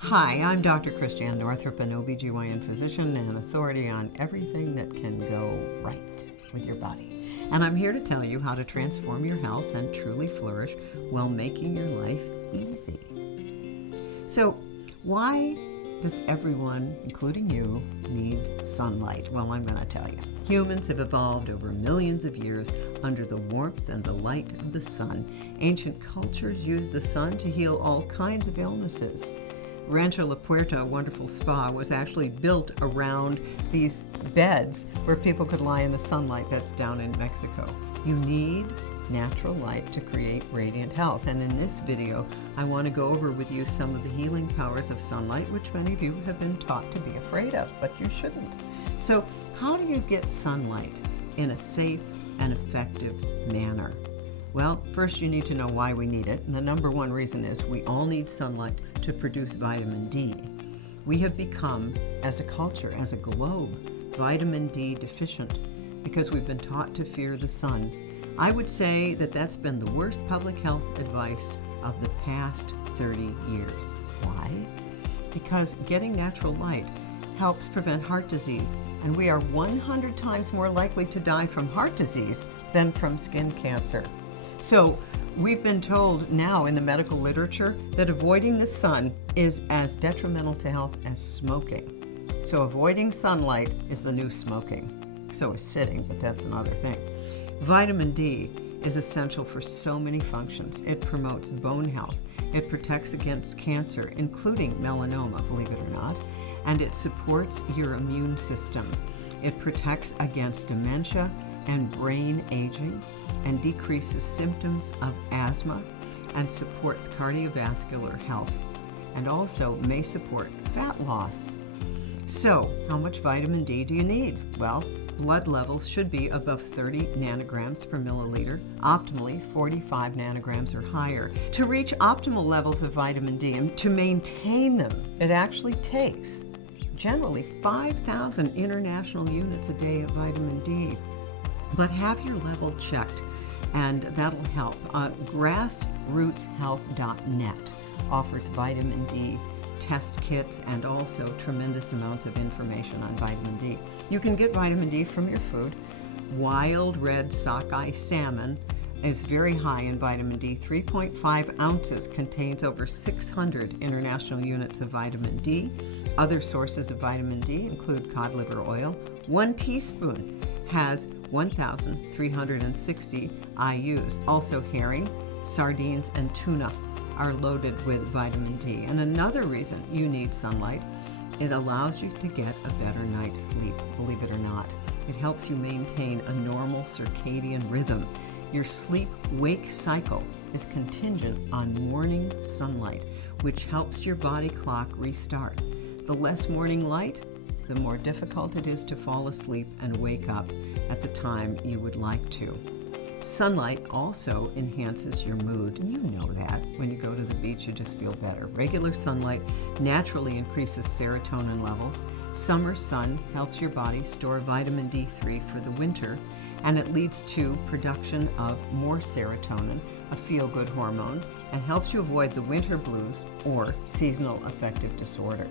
Hi, I'm Dr. Christiane Northrup, an OBGYN physician and authority on everything that can go right with your body. And I'm here to tell you how to transform your health and truly flourish while making your life easy. So, why does everyone, including you, need sunlight? Well, I'm going to tell you. Humans have evolved over millions of years under the warmth and the light of the sun. Ancient cultures used the sun to heal all kinds of illnesses. Rancho La Puerta, a wonderful spa, was actually built around these beds where people could lie in the sunlight. That's down in Mexico. You need natural light to create radiant health. And in this video, I want to go over with you some of the healing powers of sunlight, which many of you have been taught to be afraid of, but you shouldn't. So how do you get sunlight in a safe and effective manner? Well, first you need to know why we need it. And the number one reason is we all need sunlight to produce vitamin D. We have become, as a culture, as a globe, vitamin D deficient because we've been taught to fear the sun. I would say that that's been the worst public health advice of the past 30 years. Why? Because getting natural light helps prevent heart disease, and we are 100 times more likely to die from heart disease than from skin cancer. So we've been told now in the medical literature that avoiding the sun is as detrimental to health as smoking. So avoiding sunlight is the new smoking. So is sitting, but that's another thing. Vitamin D is essential for so many functions. It promotes bone health. It protects against cancer, including melanoma, believe it or not, and it supports your immune system. It protects against dementia and brain aging, and decreases symptoms of asthma, and supports cardiovascular health, and also may support fat loss. So, how much vitamin D do you need? Well, blood levels should be above 30 nanograms per milliliter, optimally 45 nanograms or higher. To reach optimal levels of vitamin D and to maintain them, it actually takes generally 5,000 international units a day of vitamin D. But have your level checked, and that'll help. Grassrootshealth.net offers vitamin D test kits and also tremendous amounts of information on vitamin D. You can get vitamin D from your food. Wild red sockeye salmon is very high in vitamin D. 3.5 ounces contains over 600 international units of vitamin D. Other sources of vitamin D include cod liver oil. 1 teaspoon has 1,360 IUs. Also herring, sardines, and tuna are loaded with vitamin D. And another reason you need sunlight, it allows you to get a better night's sleep, believe it or not. It helps you maintain a normal circadian rhythm. Your sleep-wake cycle is contingent on morning sunlight, which helps your body clock restart. The less morning light, the more difficult it is to fall asleep and wake up at the time you would like to. Sunlight also enhances your mood, and you know that. When you go to the beach, you just feel better. Regular sunlight naturally increases serotonin levels. Summer sun helps your body store vitamin D3 for the winter, and it leads to production of more serotonin, a feel-good hormone, and helps you avoid the winter blues or seasonal affective disorder.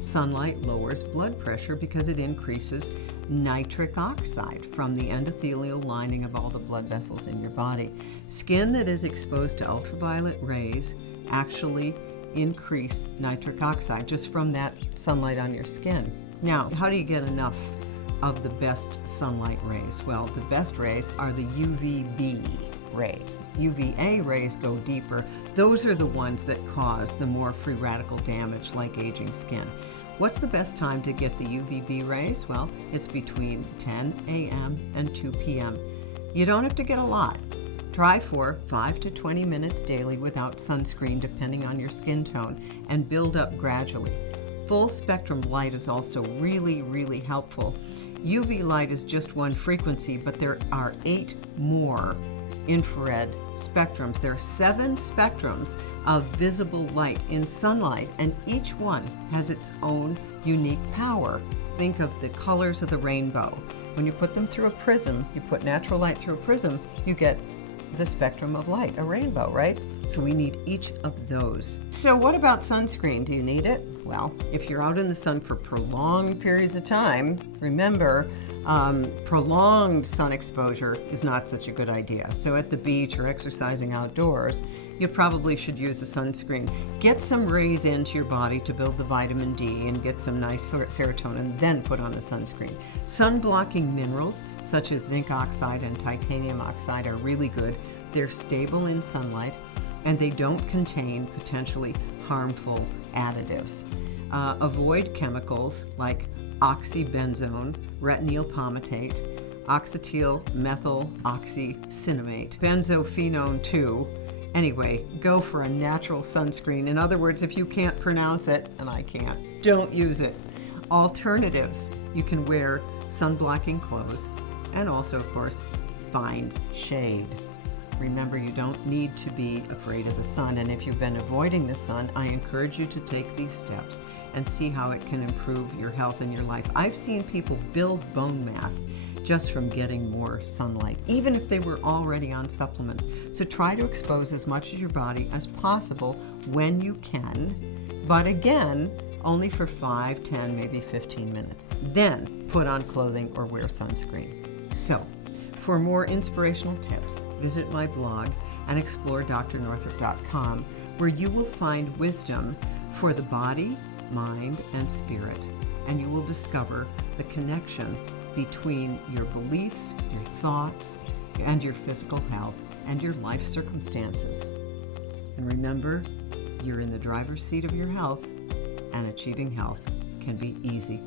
Sunlight lowers blood pressure because it increases nitric oxide from the endothelial lining of all the blood vessels in your body. Skin that is exposed to ultraviolet rays actually increase nitric oxide just from that sunlight on your skin. Now, how do you get enough of the best sunlight rays? Well, the best rays are the UVB rays. UVA rays go deeper. Those are the ones that cause the more free radical damage like aging skin. What's the best time to get the UVB rays? Well, it's between 10 a.m. and 2 p.m. You don't have to get a lot. Try for 5 to 20 minutes daily without sunscreen, depending on your skin tone, and build up gradually. Full spectrum light is also really, really helpful. UV light is just one frequency, but there are 8 more infrared spectrums. There are 7 spectrums of visible light in sunlight, and each one has its own unique power. Think of the colors of the rainbow. When you put them through a prism, you put natural light through a prism, you get the spectrum of light, a rainbow, right? So we need each of those. So what about sunscreen? Do you need it? Well, if you're out in the sun for prolonged periods of time, remember, prolonged sun exposure is not such a good idea. So at the beach or exercising outdoors, you probably should use a sunscreen. Get some rays into your body to build the vitamin D and get some nice serotonin, then put on the sunscreen. Sun-blocking minerals such as zinc oxide and titanium oxide are really good. They're stable in sunlight and they don't contain potentially harmful additives. Avoid chemicals like oxybenzone, retinyl palmitate, oxatyl methyl oxycinnamate, benzophenone 2. Anyway, go for a natural sunscreen. In other words, if you can't pronounce it, and I can't, don't use it. Alternatives, you can wear sun-blocking clothes and also, of course, find shade. Remember, you don't need to be afraid of the sun, and if you've been avoiding the sun, I encourage you to take these steps and see how it can improve your health and your life. I've seen people build bone mass just from getting more sunlight, even if they were already on supplements. So try to expose as much of your body as possible when you can, but again, only for 5, 10, maybe 15 minutes. Then put on clothing or wear sunscreen. So, for more inspirational tips, visit my blog and explore drnorthrup.com, where you will find wisdom for the body, mind, and spirit, and you will discover the connection between your beliefs, your thoughts, and your physical health, and your life circumstances. And remember, you're in the driver's seat of your health, and achieving health can be easy.